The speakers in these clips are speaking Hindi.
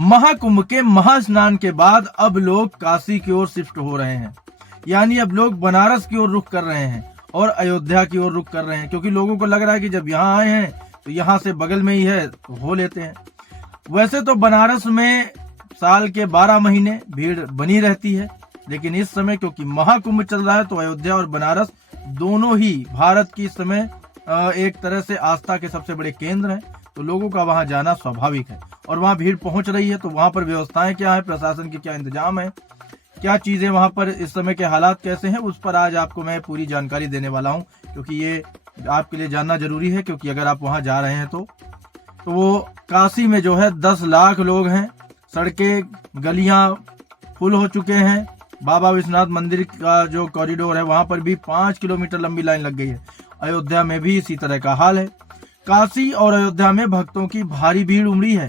महाकुंभ के महास्नान के बाद अब लोग काशी की ओर शिफ्ट हो रहे हैं, यानी अब लोग बनारस की ओर रुख कर रहे हैं और अयोध्या की ओर रुख कर रहे हैं, क्योंकि लोगों को लग रहा है कि जब यहाँ आए हैं तो यहाँ से बगल में ही है तो हो लेते हैं। वैसे तो बनारस में साल के 12 महीने भीड़ बनी रहती है, लेकिन इस समय क्योंकि महाकुंभ चल रहा है तो अयोध्या और बनारस दोनों ही भारत की इस समय एक तरह से आस्था के सबसे बड़े केंद्र हैं, तो लोगों का वहां जाना स्वाभाविक है और वहां भीड़ पहुंच रही है। तो वहां पर व्यवस्थाएं क्या है, प्रशासन के क्या इंतजाम है, क्या चीजें वहां पर इस समय के हालात कैसे हैं, उस पर आज आपको मैं पूरी जानकारी देने वाला हूं, क्योंकि ये आपके लिए जानना जरूरी है। क्योंकि अगर आप वहां जा रहे हैं तो वो काशी में जो है 10 लाख लोग हैं, सड़कें गलियां फुल हो चुके हैं। बाबा विश्वनाथ मंदिर का जो कॉरिडोर है वहां पर भी 5 किलोमीटर लंबी लाइन लग गई है। अयोध्या में भी इसी तरह का हाल है। काशी और अयोध्या में भक्तों की भारी भीड़ उमड़ी है।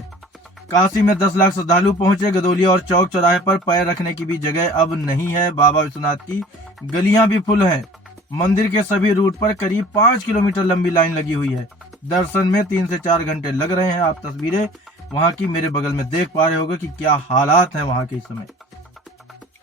काशी में 10 लाख श्रद्धालु पहुंचे। गदोलिया और चौक चौराहे पर पैर रखने की भी जगह अब नहीं है। बाबा विश्वनाथ की गलियां भी फुल हैं। मंदिर के सभी रूट पर करीब 5 किलोमीटर लंबी लाइन लगी हुई है। दर्शन में 3 से 4 घंटे लग रहे हैं। आप तस्वीरें वहां की मेरे बगल में देख पा रहे होंगे कि क्या हालात हैं वहां के इस समय।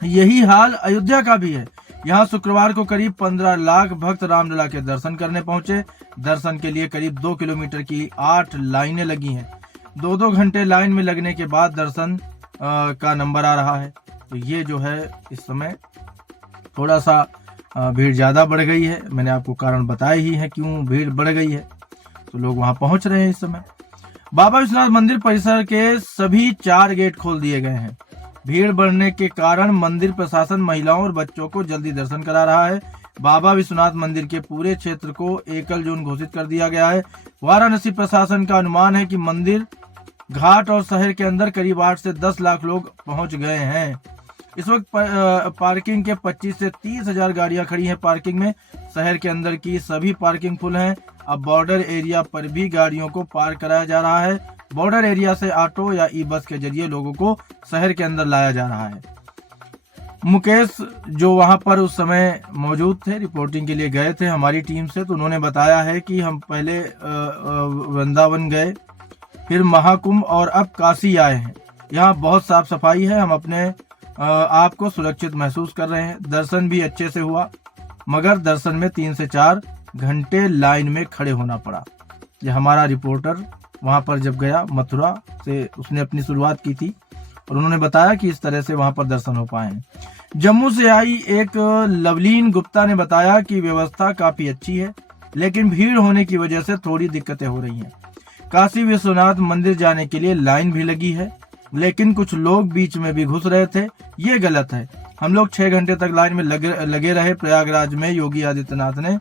यही हाल अयोध्या का भी है। यहाँ शुक्रवार को करीब 15 लाख भक्त रामलला के दर्शन करने पहुंचे। दर्शन के लिए करीब 2 किलोमीटर की 8 लाइनें लगी हैं। 2-2 घंटे लाइन में लगने के बाद दर्शन का नंबर आ रहा है। तो ये जो है इस समय थोड़ा सा भीड़ ज्यादा बढ़ गई है। मैंने आपको कारण बताया ही है क्यों भीड़ बढ़ गई है, तो लोग वहां पहुंच रहे हैं इस समय। बाबा विश्वनाथ मंदिर परिसर के सभी 4 गेट खोल दिए गए हैं। भीड़ बढ़ने के कारण मंदिर प्रशासन महिलाओं और बच्चों को जल्दी दर्शन करा रहा है। बाबा विश्वनाथ मंदिर के पूरे क्षेत्र को एकल जोन घोषित कर दिया गया है। वाराणसी प्रशासन का अनुमान है कि मंदिर घाट और शहर के अंदर करीब 8 से 10 लाख लोग पहुंच गए हैं। इस वक्त पार्किंग के 25 से 30 हजार गाड़ियां खड़ी हैं पार्किंग में। शहर के अंदर की सभी पार्किंग फुल हैं। अब बॉर्डर एरिया पर भी गाड़ियों को पार्क कराया जा रहा है। बॉर्डर एरिया से ऑटो या ई बस के जरिए लोगों को शहर के अंदर लाया जा रहा है। मुकेश जो वहां पर उस समय मौजूद थे, रिपोर्टिंग के लिए गए थे हमारी टीम से, तो उन्होंने बताया है कि हम पहले वृंदावन गए, फिर महाकुंभ और अब काशी आए हैं। यहाँ बहुत साफ सफाई है। हम अपने आप को सुरक्षित महसूस कर रहे हैं। दर्शन भी अच्छे से हुआ, मगर दर्शन में 3 से 4 घंटे लाइन में खड़े होना पड़ा। यह हमारा रिपोर्टर वहां पर जब गया मथुरा से, उसने अपनी शुरुआत की थी और उन्होंने बताया कि इस तरह से वहां पर दर्शन हो पाए हैं। जम्मू से आई एक लवलीन गुप्ता ने बताया कि व्यवस्था काफी अच्छी है, लेकिन भीड़ होने की वजह से थोड़ी दिक्कतें हो रही हैं। काशी विश्वनाथ मंदिर जाने के लिए लाइन भी लगी है, लेकिन कुछ लोग बीच में भी घुस रहे थे। ये गलत है। हम लोग 6 घंटे तक लाइन में लगे रहे। प्रयागराज में योगी आदित्यनाथ ने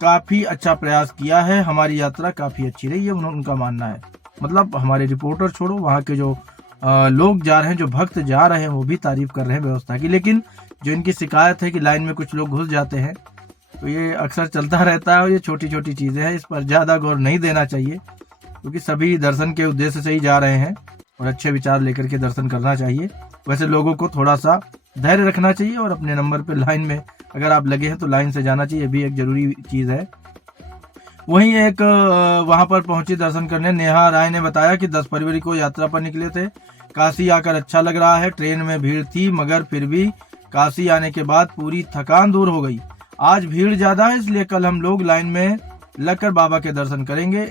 काफी अच्छा प्रयास किया है। हमारी यात्रा काफी अच्छी रही है, उनका मानना है। मतलब हमारे रिपोर्टर छोड़ो, वहाँ के जो लोग जा रहे हैं, जो भक्त जा रहे हैं, वो भी तारीफ कर रहे हैं व्यवस्था की। लेकिन जो इनकी शिकायत है कि लाइन में कुछ लोग घुस जाते हैं, तो ये अक्सर चलता रहता है और ये छोटी छोटी चीजें हैं, इस पर ज्यादा गौर नहीं देना चाहिए, क्योंकि सभी दर्शन के उद्देश्य से ही जा रहे हैं और अच्छे विचार लेकर के दर्शन करना चाहिए। वैसे लोगों को थोड़ा सा धैर्य रखना चाहिए और अपने नंबर पे लाइन में अगर आप लगे हैं तो लाइन से जाना चाहिए, भी एक जरूरी चीज है। वहीं एक वहां पर पहुंची दर्शन करने नेहा राय ने बताया कि 10 फरवरी को यात्रा पर निकले थे। काशी आकर अच्छा लग रहा है। ट्रेन में भीड़ थी, मगर फिर भी काशी आने के बाद पूरी थकान दूर हो गई। आज भीड़ ज्यादा है, इसलिए कल हम लोग लाइन में लगकर बाबा के दर्शन करेंगे।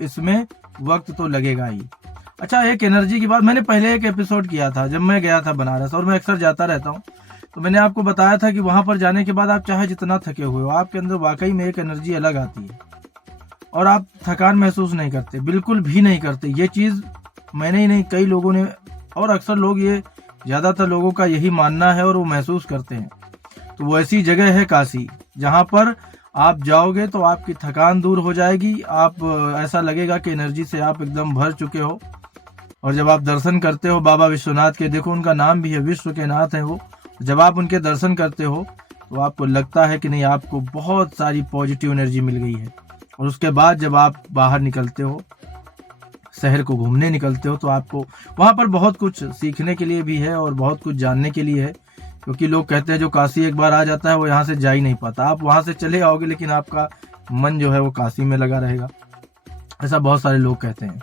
इसमें वक्त तो लगेगा ही। अच्छा, एक एनर्जी की बात, मैंने पहले एक एपिसोड किया था जब मैं गया था बनारस, और मैं अक्सर जाता रहता हूँ, तो मैंने आपको बताया था कि वहां पर जाने के बाद आप चाहे जितना थके हुए हो, आपके अंदर वाकई में एक एनर्जी अलग आती है और आप थकान महसूस नहीं करते, बिल्कुल भी नहीं करते। ये चीज मैंने ही नहीं, कई लोगों ने, और अक्सर लोग, ये ज्यादातर लोगों का यही मानना है और वो महसूस करते हैं। तो वो ऐसी जगह है काशी, जहां पर आप जाओगे तो आपकी थकान दूर हो जाएगी। आप ऐसा लगेगा कि एनर्जी से आप एकदम भर चुके हो। और जब आप दर्शन करते हो बाबा विश्वनाथ के, देखो उनका नाम भी है, विश्व के नाथ है वो, जब आप उनके दर्शन करते हो तो आपको लगता है कि नहीं, आपको बहुत सारी पॉजिटिव एनर्जी मिल गई है। और उसके बाद जब आप बाहर निकलते हो, शहर को घूमने निकलते हो, तो आपको वहां पर बहुत कुछ सीखने के लिए भी है और बहुत कुछ जानने के लिए है। क्योंकि लोग कहते हैं जो काशी एक बार आ जाता है वो यहाँ से जा ही नहीं पाता। आप वहां से चले आओगे लेकिन आपका मन जो है वो काशी में लगा रहेगा, ऐसा बहुत सारे लोग कहते हैं।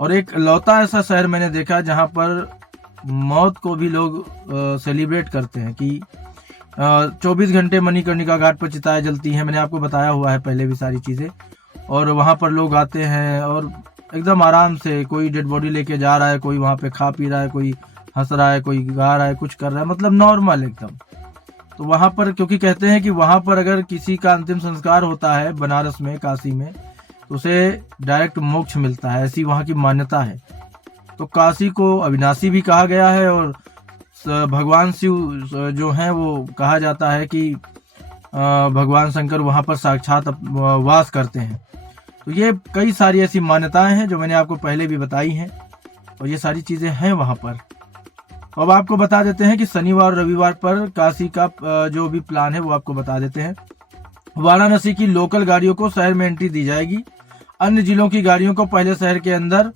और एक लौता ऐसा शहर मैंने देखा जहाँ पर मौत को भी लोग सेलिब्रेट करते हैं कि 24 घंटे मणिकर्णिका घाट पर चिताएं जलती हैं। मैंने आपको बताया हुआ है पहले भी सारी चीज़ें। और वहाँ पर लोग आते हैं और एकदम आराम से, कोई डेड बॉडी लेके जा रहा है, कोई वहाँ पे खा पी रहा है, कोई हंस रहा है, कोई गा रहा है, कुछ कर रहा है, मतलब नॉर्मल एकदम। तो वहाँ पर क्योंकि कहते हैं कि वहाँ पर अगर किसी का अंतिम संस्कार होता है बनारस में, काशी में, तो उसे डायरेक्ट मोक्ष मिलता है, ऐसी वहाँ की मान्यता है। तो काशी को अविनाशी भी कहा गया है और भगवान शिव जो हैं वो कहा जाता है कि भगवान शंकर वहाँ पर साक्षात वास करते हैं। तो ये कई सारी ऐसी मान्यताएं हैं जो मैंने आपको पहले भी बताई हैं और ये सारी चीज़ें हैं वहाँ पर। अब आपको बता देते हैं कि शनिवार और रविवार पर काशी का जो भी प्लान है वो आपको बता देते हैं। वाराणसी की लोकल गाड़ियों को शहर में एंट्री दी जाएगी। अन्य जिलों की गाड़ियों को पहले शहर के अंदर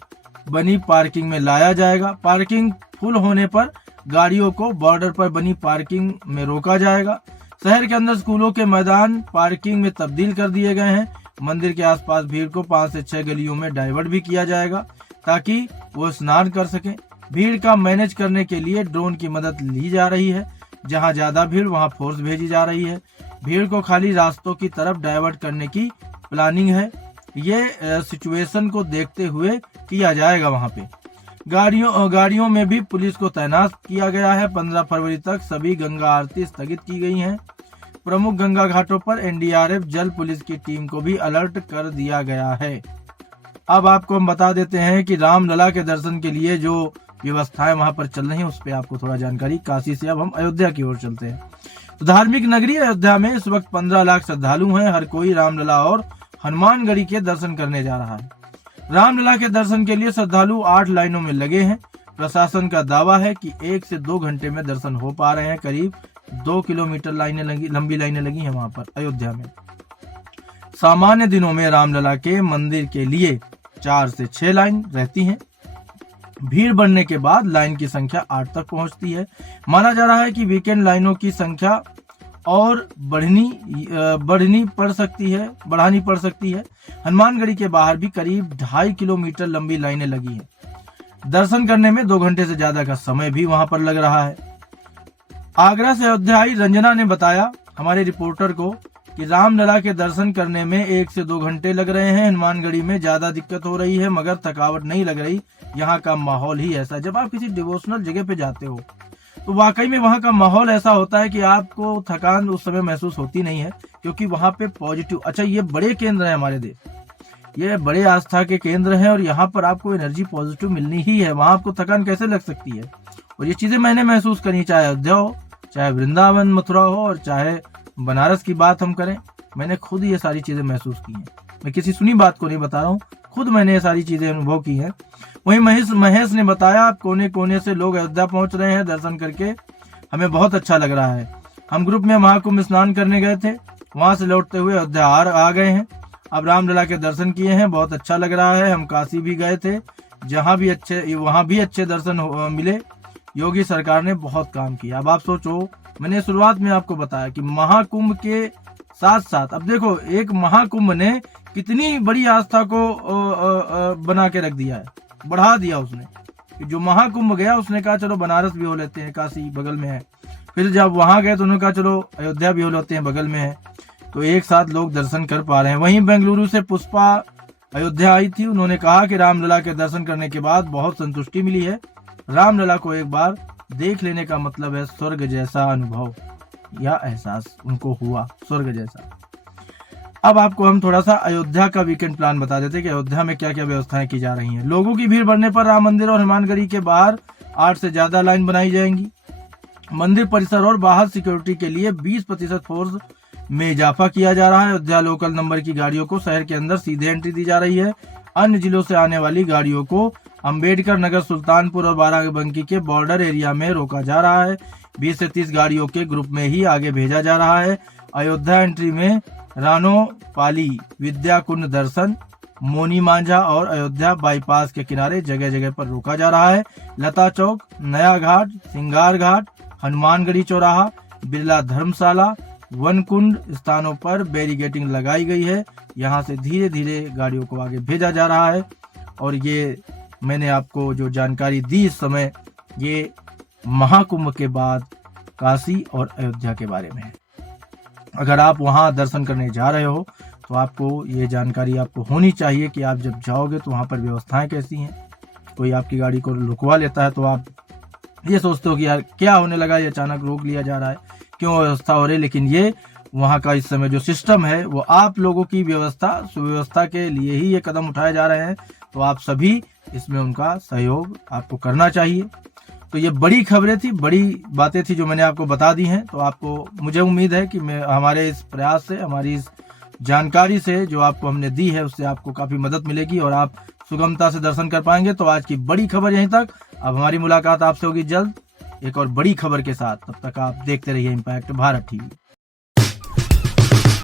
बनी पार्किंग में लाया जाएगा। पार्किंग फुल होने पर गाड़ियों को बॉर्डर पर बनी पार्किंग में रोका जाएगा। शहर के अंदर स्कूलों के मैदान पार्किंग में तब्दील कर दिए गए हैं। मंदिर के आसपास भीड़ को 5 से 6 गलियों में डाइवर्ट भी किया जाएगा ताकि वो स्नान कर सकें। भीड़ का मैनेज करने के लिए ड्रोन की मदद ली जा रही है। जहां ज्यादा भीड़ वहां फोर्स भेजी जा रही है। भीड़ को खाली रास्तों की तरफ डाइवर्ट करने की प्लानिंग है। ये सिचुएशन को देखते हुए किया जाएगा। वहां पे गाड़ियों में भी पुलिस को तैनात किया गया है। 15 फरवरी तक सभी गंगा आरती स्थगित की गई हैं। प्रमुख गंगा घाटों पर एनडीआरएफ जल पुलिस की टीम को भी अलर्ट कर दिया गया है। अब आपको हम बता देते हैं कि रामलला के दर्शन के लिए जो व्यवस्थाएं वहां पर चल रही हैं उस पर आपको थोड़ा जानकारी। काशी से अब हम अयोध्या की ओर चलते हैं। तो धार्मिक नगरी अयोध्या में इस वक्त 15 लाख श्रद्धालु हैं। हर कोई रामलला और हनुमानगढ़ी के दर्शन करने जा रहा है। रामलला के दर्शन के लिए श्रद्धालु 8 लाइनों में लगे हैं। प्रशासन का दावा है कि 1 से 2 घंटे में दर्शन हो पा रहे हैं। करीब 2 किलोमीटर लंबी लाइनें लगी हैं वहां पर अयोध्या में। सामान्य दिनों में रामलला के मंदिर के लिए 4 से 6 लाइन रहती हैं। भीड़ बढ़ने के बाद लाइन की संख्या 8 तक पहुंचती है। माना जा रहा है कि वीकेंड लाइनों की संख्या और बढ़ानी पड़ सकती है। हनुमानगढ़ी के बाहर भी करीब 2.5 किलोमीटर लंबी लाइनें लगी हैं। दर्शन करने में 2 घंटे से ज्यादा का समय भी वहां पर लग रहा है। आगरा से अयोध्या आई रंजना ने बताया हमारे रिपोर्टर को कि रामलला के दर्शन करने में 1 से 2 घंटे लग रहे हैं। हनुमानगढ़ी में ज्यादा दिक्कत हो रही है मगर थकावट नहीं लग रही। यहाँ का माहौल ही ऐसा। जब आप किसी डिवोशनल जगह पे जाते हो तो वाकई में वहाँ का माहौल ऐसा होता है कि आपको थकान उस समय महसूस होती नहीं है, क्योंकि वहाँ पे पॉजिटिव। अच्छा, ये बड़े केंद्र हैं हमारे देश, ये बड़े आस्था के केंद्र हैं और यहाँ पर आपको एनर्जी पॉजिटिव मिलनी ही है। वहाँ आपको थकान कैसे लग सकती है? और ये चीजें मैंने महसूस करी, चाहे अयोध्या हो, चाहे वृंदावन मथुरा हो और चाहे बनारस की बात हम करें। मैंने खुद ये सारी चीजें महसूस की हैं। मैं किसी सुनी बात को नहीं बता रहा हूँ, खुद मैंने ये सारी चीजें अनुभव की हैं। वहीं महेश ने बताया कोने कोने से लोग अयोध्या पहुंच रहे हैं दर्शन करके। हमें बहुत अच्छा लग रहा है। हम ग्रुप में महाकुंभ स्नान करने गए थे, वहां से लौटते हुए अयोध्या आ गए हैं। अब रामलला के दर्शन किए हैं, बहुत अच्छा लग रहा है। हम काशी भी गए थे, वहां भी अच्छे दर्शन मिले। योगी सरकार ने बहुत काम किया। अब आप सोचो, मैंने शुरुआत में आपको बताया कि महाकुंभ के साथ साथ अब देखो एक महाकुंभ ने कितनी बड़ी आस्था को बना के रख दिया है, बढ़ा दिया उसने। जो महाकुंभ गया उसने कहा चलो बनारस भी हो लेते हैं, काशी बगल में है। फिर जब वहां गए तो उन्होंने कहा चलो अयोध्या भी हो लेते हैं, बगल में है। तो एक साथ लोग दर्शन कर पा रहे हैं। वहीं बेंगलुरु से पुष्पा अयोध्या आई थी। उन्होंने कहा कि रामलला के दर्शन करने के बाद बहुत संतुष्टि मिली है। रामलला को एक बार देख लेने का मतलब है स्वर्ग जैसा अनुभव या एहसास उनको हुआ, स्वर्ग जैसा। अब आपको हम थोड़ा सा अयोध्या का वीकेंड प्लान बता देते हैं कि अयोध्या में क्या क्या व्यवस्थाएं की जा रही हैं। लोगों की भीड़ बढ़ने पर राम मंदिर और हनुमानगढ़ी के बाहर 8 से ज्यादा लाइन बनाई जाएंगी। मंदिर परिसर और बाहर सिक्योरिटी के लिए 20% फोर्स में इजाफा किया जा रहा है। अयोध्या लोकल नंबर की गाड़ियों को शहर के अंदर सीधे एंट्री दी जा रही है। अन्य जिलों से आने वाली गाड़ियों को अंबेडकर नगर, सुल्तानपुर और बाराबंकी के बॉर्डर एरिया में रोका जा रहा है। 20 से 30 गाड़ियों के ग्रुप में ही आगे भेजा जा रहा है। अयोध्या एंट्री में रानो पाली, विद्या कुंड दर्शन, मोनी मांझा और अयोध्या बाईपास के किनारे जगह जगह पर रोका जा रहा है। लता चौक, नया घाट, सिंगार घाट, हनुमानगढ़ी चौराहा, बिरला धर्मशाला, वनकुंड स्थानों पर बैरिकेडिंग लगाई गई है। यहाँ से धीरे धीरे गाड़ियों को आगे भेजा जा रहा है और ये मैंने आपको जो जानकारी दी इस समय, ये महाकुंभ के बाद काशी और अयोध्या के बारे में है। अगर आप वहां दर्शन करने जा रहे हो तो आपको ये जानकारी आपको होनी चाहिए कि आप जब जाओगे तो वहां पर व्यवस्थाएं कैसी हैं। कोई आपकी गाड़ी को रुकवा लेता है तो आप ये सोचते हो कि यार क्या होने लगा, ये अचानक रोक लिया जा रहा है, क्यों व्यवस्था हो रही है। लेकिन ये वहाँ का इस समय जो सिस्टम है वो आप लोगों की व्यवस्था सुव्यवस्था के लिए ही ये कदम उठाए जा रहे हैं। तो आप सभी इसमें उनका सहयोग आपको करना चाहिए। तो ये बड़ी खबरें थी, बड़ी बातें थी जो मैंने आपको बता दी हैं। तो आपको, मुझे उम्मीद है कि मैं हमारे इस प्रयास से, हमारी इस जानकारी से जो आपको हमने दी है उससे आपको काफ़ी मदद मिलेगी और आप सुगमता से दर्शन कर पाएंगे। तो आज की बड़ी खबर यहीं तक। अब हमारी मुलाकात आपसे होगी जल्द एक और बड़ी खबर के साथ। तब तक आप देखते रहिए इम्पैक्ट भारत टीवी।